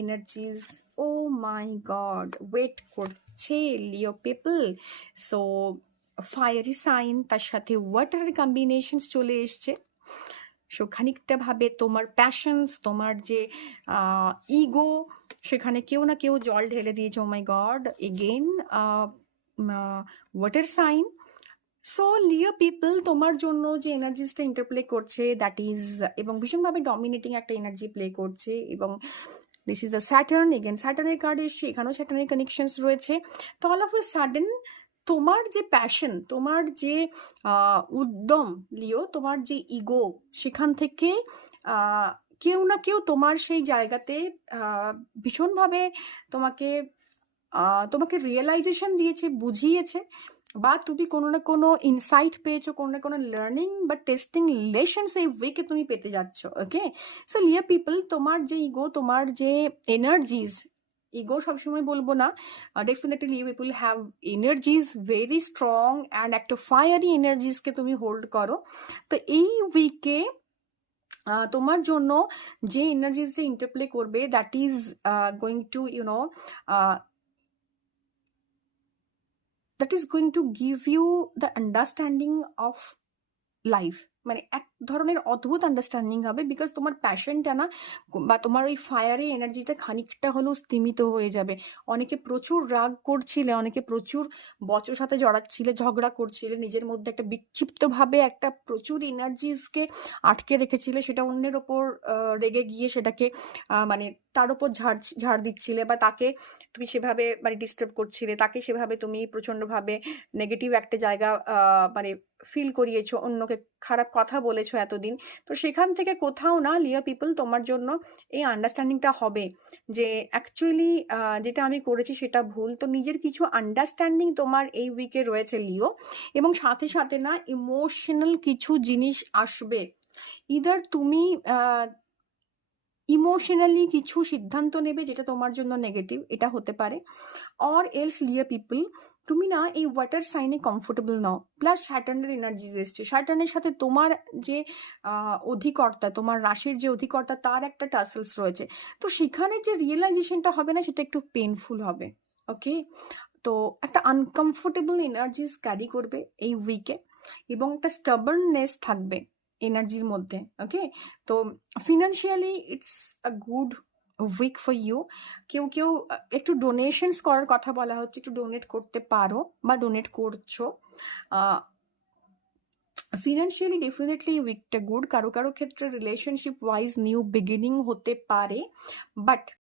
এনার্জিজ, O my god, wait করছে লিও people. So fiery sign, তার সাথে ওয়াটারের কম্বিনেশনস চলে এসছে। সো খানিকটা ভাবে তোমার প্যাশনস, তোমার যে ইগো, সেখানে কেউ না কেউ জল ঢেলে দিয়েছে। Oh my god, again water sign. So Leo people, তোমার জন্য যে এনার্জিসটা ইন্টারপ্লে করছে, দ্যাট ইজ, এবং ভীষণভাবে ডমিনেটিং একটা এনার্জি প্লে করছে। এবং this is the Saturn, again স্যাটার্নের কার্ড এসছে, এখানেও স্যাটার্নের কানেকশনস রয়েছে। তো অল অফ এ সাডেন তোমার যে প্যাশন, তোমার যে উদ্যম লিও, তোমার যে ইগো, সেখান থেকে কেউ না কেউ তোমার সেই জায়গাতে ভীষণভাবে তোমাকে তোমাকে রিয়েলাইজেশন দিয়েছে, বুঝিয়েছে, বা তুমি কোনো না কোনো ইনসাইট পেয়েছো, কোনো না কোনো লার্নিং বা টেস্টিং লেসনস এই উইকে তুমি পেতে যাচ্ছ। ওকে, সো লিয়া পিপল, তোমার যে ইগো, তোমার যে এনার্জিজ, ইগো সবসময় বলবো না, ডেফিনেটলি লিয়া people have এনার্জিজ very strong and একটা ফায়ারি এনার্জিসকে তুমি হোল্ড করো। তো এই উইকে তোমার জন্য যে এনার্জিসটা ইন্টারপ্লে করবে, that is going to that is going to give you the understanding of life. মানে এক ধরনের অদ্ভুত আন্ডারস্ট্যান্ডিং হবে, বিকজ তোমার প্যাশনটা না, বা তোমার ওই ফায়ারি এনার্জিটা খানিকটা হলেও স্তিমিত হয়ে যাবে। অনেকে প্রচুর রাগ করছিলে, অনেকে প্রচুর বচর সাথে জড়াচ্ছিলে, ঝগড়া করছিলে, নিজের মধ্যে একটা বিক্ষিপ্তভাবে একটা প্রচুর এনার্জিসকে আটকে রেখেছিলে, সেটা অন্যের ওপর রেগে গিয়ে সেটাকে মানে তার ওপর ঝাড় দিচ্ছিলে, বা তাকে তুমি সেভাবে মানে ডিস্টার্ব করছিলে, তাকে সেভাবে তুমি প্রচণ্ডভাবে নেগেটিভ একটা জায়গা মানে ফিল করিয়েছো, অন্যকে খারাপ কথা বলেছো এতদিন। তো সেখান থেকে কোথাও না লিয়া পিপল, তোমার জন্য এই আন্ডারস্ট্যান্ডিংটা হবে যে অ্যাকচুয়ালি যেটা আমি করেছি সেটা ভুল। তো নিজের কিছু আন্ডারস্ট্যান্ডিং তোমার এই উইকে রয়েছে লিও, এবং সাথে সাথে না ইমোশনাল কিছু জিনিস আসবে। ইদার তুমি ইমোশনালি কিছু সিদ্ধান্ত নেবে যেটা তোমার জন্য নেগেটিভ, এটা হতে পারে। অর এলস লিয়া পিপল, তুমি না এই ওয়াটার সাইনে কমফোর্টেবল নাও, প্লাস স্যাটার্নের এনার্জিজ এসছে। স্যাটার্নের সাথে তোমার যে অধিকর্তা, তোমার রাশির যে অধিকর্তা, তার একটা টাসেলস রয়েছে। তো সেখানে যে রিয়েলাইজেশনটা হবে না, সেটা একটু পেনফুল হবে। ওকে, তো একটা আনকমফোর্টেবল এনার্জিস ক্যারি করবে এই উইকে, এবং একটা স্টাবার্ননেস থাকবে এনার্জির মধ্যে। ওকে, তো financially it's a good week for you. কেউ কেউ একটু ডোনেশনস করার কথা বলা হচ্ছে, একটু ডোনেট করতে পারো বা ডোনেট করছো। ফিনান্সিয়ালি ডেফিনেটলি উইকটা গুড। কারো কারো ক্ষেত্রে রিলেশনশিপ ওয়াইজ নিউ বিগিনিং হতে পারে, বাট